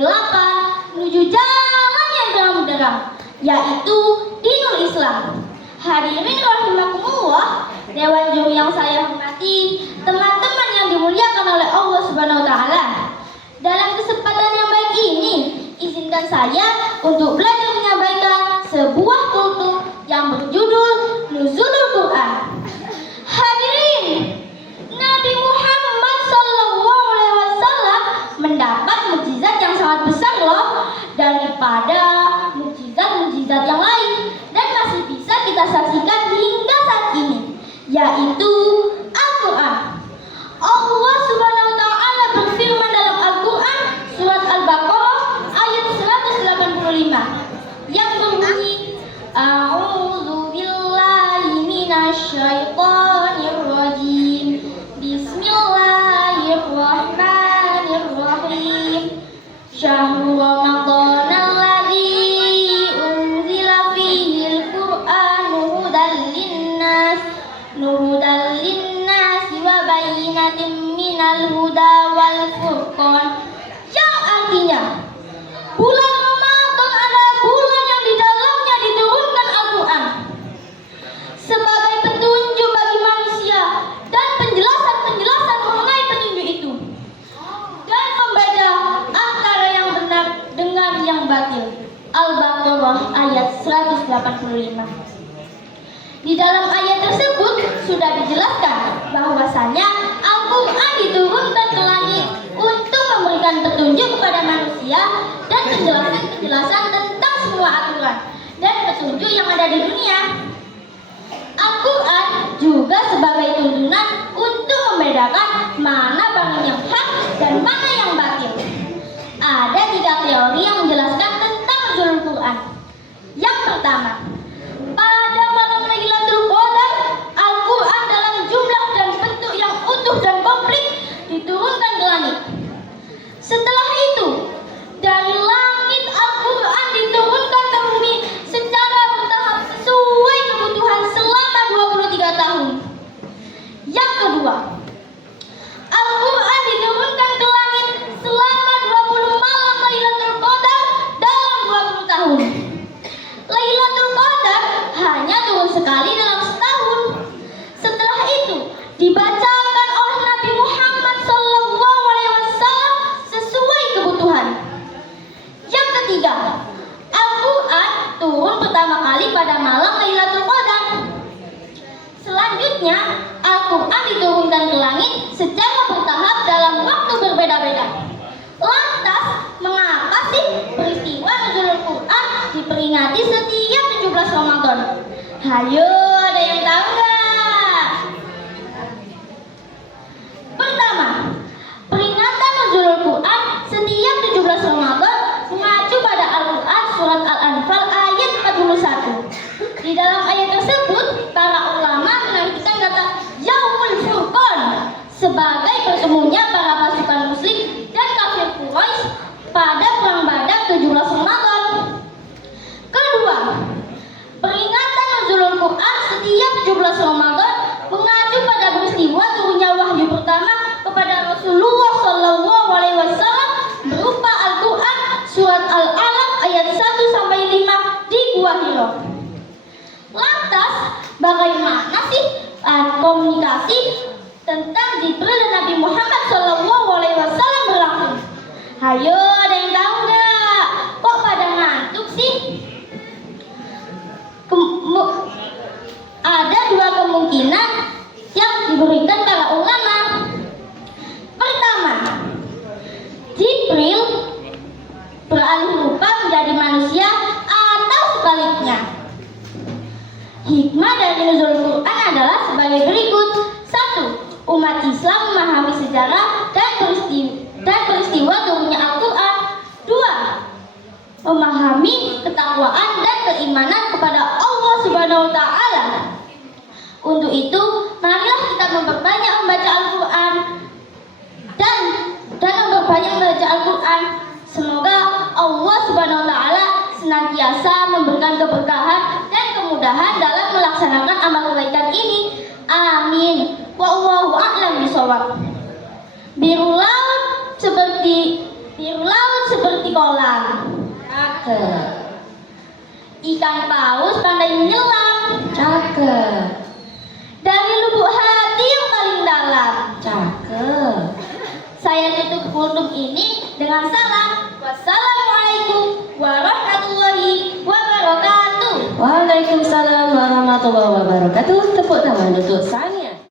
kegelapan menuju jalan yang terang-benderang, yaitu dinul Islam. Hadirin rahimakumullah, dewan juri yang saya hormati, teman-teman yang dimuliakan oleh Allah Subhanahu wa taala. Dalam kesempatan yang baik ini, izinkan saya untuk belajar menyampaikan sebuah kultum yang berjudul Nuzulul Quran. Hadirin, Nabi Muhammad SAW mendapat mukjizat yang sangat besar loh, daripada mukjizat-mukjizat yang lain, dan masih bisa kita saksikan hingga saat ini, yaitu Al-Quran. Allah Subhanahu wa taala berfirman dalam Al-Quran surat Al-Baqarah ayat 185 yang berbunyi, A'udzu billahi minasyaitonir rajim. Bismillahirrahmanirrahim. Syahrul Ramadhanal ladzi unzila fihil Qur'anu hudal linnas wa bayyinatin minal huda wal furqan, yang artinya bulan Ramadan adalah bulan yang di dalamnya diturunkan Al-Quran sebagai petunjuk bagi manusia dan penjelasan-penjelasan mengenai petunjuk itu, dan membeda antara yang benar dengan yang batil. Al-Baqarah ayat 185. Di dalam ayat tersebut sudah dijelaskan bahwasanya Al-Quran diturunkan ke langit untuk memberikan petunjuk kepada manusia dan penjelasan-penjelasan tentang semua aturan dan petunjuk yang ada di dunia. Al-Quran juga sebagai tuntunan untuk membedakan mana barang yang hak dan mana yang batil. Ada 3 teori yang menjelaskan tentang nuzulul Quran. Yang pertama, pada malam Lailatul Qadar, Al-Quran dalam jumlah dan bentuk yang utuh dan komplit diturunkan ke langit. Setelah itu, dari langit Al-Quran diturunkan ke bumi secara bertahap sesuai kebutuhan selama 23 tahun. Yang kedua, Al-Quran diturunkan ke langit selama 20 malam Lailatul Qadar dalam 20 tahun. Lailatul Qadar hanya turun sekali dalam setahun. Setelah itu dibacakan oleh Nabi Muhammad SAW sesuai kebutuhan. Yang ketiga, Al-Quran turun pertama kali pada malam Lailatul Qadar. Selanjutnya, Al-Quran diturunkan ke langit secara bertahap dalam waktu berbeda-beda. Lantas, mengapa sih peristiwa nuzulul Quran diperingati setiap 17 Ramadan? Hayo, ada yang tahu nggak? Pertama, peringatan nuzulul Quran setiap 17 Ramadan mengacu pada Al-Quran surat Al-Anfal ayat 41. Di dalam ayat tersebut, para ulama menarikkan kata Yaumul Furqan sebagai bertemunya para pasukan muslim dan kafir Quraisy pada perang Badar 17 Ramadan. Kedua, peringatan nuzulul Quran setiap 17 Ramadan mengacu pada peristiwa turunnya wahyu pertama kepada Rasulullah SAW berupa Al-Quran surat Al-Alaq ayat 1-5 di Gua Hira. Lantas, bagaimana sih komunikasi tentang Jibril dan Nabi Muhammad SAW berlangsung? Hayo, ada yang tahu nggak? Kok pada ngantuk sih? Ada 2 kemungkinan yang diberikan para ulama. Pertama, Jibril beralih rupa menjadi manusia atau sebaliknya. Hikmah dari nuzulul Quran adalah sebagai berikut. 1. Umat Islam memahami sejarah dan peristiwa turunnya Al-Quran. 2. Memahami ketakwaan dan keimanan kepada Allah Subhanahu wa taala. Untuk itu, marilah kita memperbanyak membaca Al-Quran dan memperbanyak membaca Al-Quran. Semoga Allah Subhanahu wa taala senantiasa memberikan keberkahan dan kemudahan dalam melaksanakan amal kebaikan ini. Amin. Wallahu a'lam bishawab. Biru laut seperti di kolam. Cakep. Ikan paus pandai menyelam. Cakep. Dari lubuk hati yang paling dalam. Cakep. Saya tutup kultum ini dengan salam. Wassalamualaikum warahmatullahi wabarakatuh. Waalaikumsalam warahmatullahi wabarakatuh. Tepuk tangan untuk Sani.